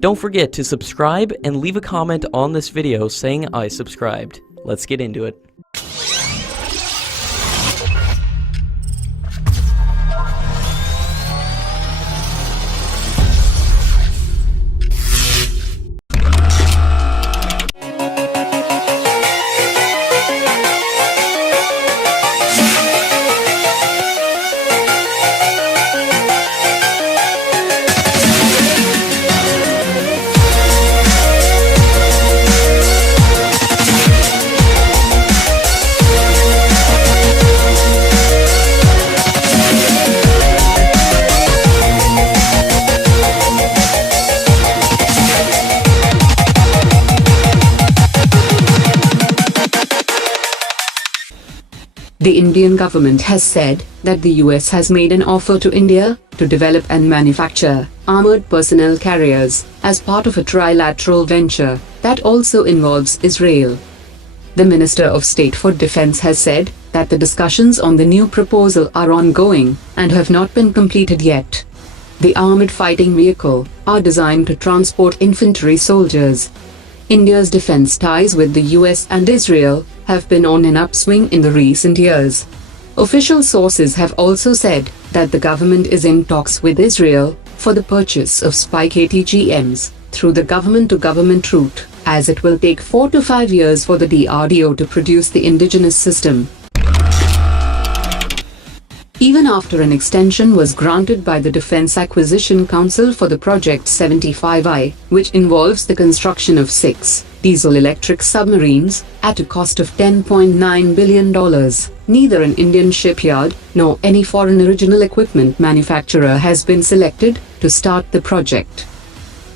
Don't forget to subscribe and leave a comment on this video saying I subscribed. Let's get into it. The Indian government has said that the US has made an offer to India to develop and manufacture armored personnel carriers as part of a trilateral venture that also involves Israel. The Minister of State for Defense has said that the discussions on the new proposal are ongoing and have not been completed yet. The armored fighting vehicle are designed to transport infantry soldiers. India's defense ties with the US and Israel have been on an upswing in the recent years. Official sources have also said that the government is in talks with Israel for the purchase of Spike ATGMs through the government-to-government route, as it will take 4 to 5 years for the DRDO to produce the Indigenous system. Even after an extension was granted by the Defense Acquisition Council for the Project 75I, which involves the construction of 6 diesel-electric submarines at a cost of $10.9 billion, neither an Indian shipyard nor any foreign original equipment manufacturer has been selected to start the project.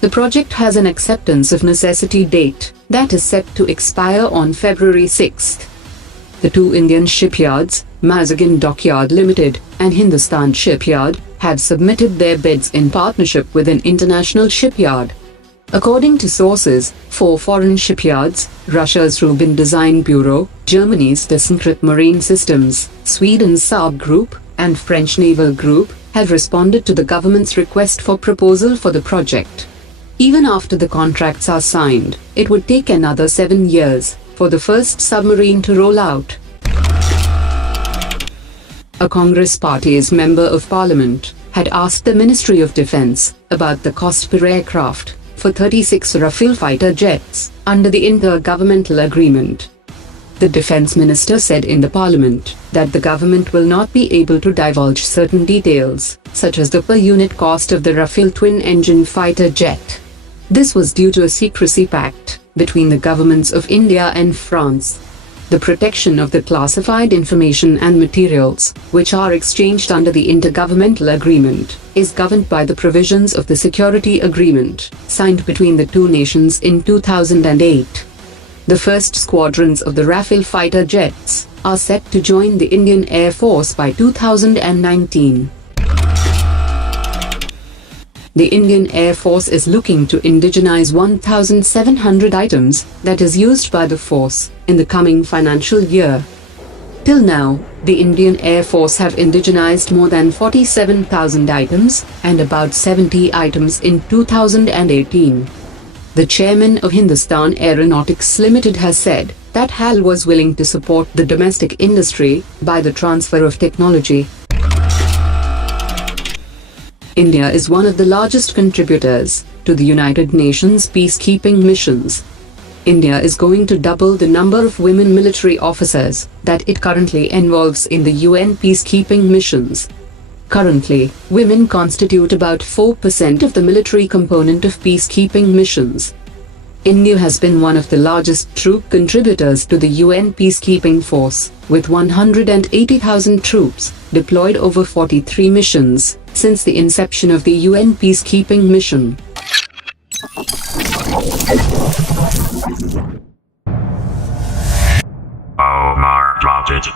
The project has an acceptance of necessity date that is set to expire on February 6th. The two Indian shipyards, Mazagan Dockyard Limited and Hindustan Shipyard, have submitted their bids in partnership with an international shipyard. According to sources, 4 foreign shipyards, Russia's Rubin Design Bureau, Germany's ThyssenKrupp Marine Systems, Sweden's Saab Group, and French Naval Group, have responded to the government's request for proposal for the project. Even after the contracts are signed, it would take another 7 years for the first submarine to roll out. A Congress Party's Member of Parliament had asked the Ministry of Defense about the cost per aircraft for 36 Rafale fighter jets under the Intergovernmental Agreement. The Defense Minister said in the Parliament that the government will not be able to divulge certain details, such as the per-unit cost of the Rafale twin-engine fighter jet. This was due to a secrecy pact between the governments of India and France. The protection of the classified information and materials, which are exchanged under the Intergovernmental Agreement, is governed by the provisions of the Security Agreement, signed between the two nations in 2008. The first squadrons of the Rafale fighter jets are set to join the Indian Air Force by 2019. The Indian Air Force is looking to indigenize 1,700 items that is used by the force in the coming financial year. Till now, the Indian Air Force have indigenized more than 47,000 items and about 70 items in 2018. The chairman of Hindustan Aeronautics Limited has said that HAL was willing to support the domestic industry by the transfer of technology. India is one of the largest contributors to the United Nations peacekeeping missions. India is going to double the number of women military officers that it currently involves in the UN peacekeeping missions. Currently, women constitute about 4% of the military component of peacekeeping missions. India has been one of the largest troop contributors to the UN peacekeeping force, with 180,000 troops deployed over 43 missions since the inception of the UN peacekeeping mission. Armoured Project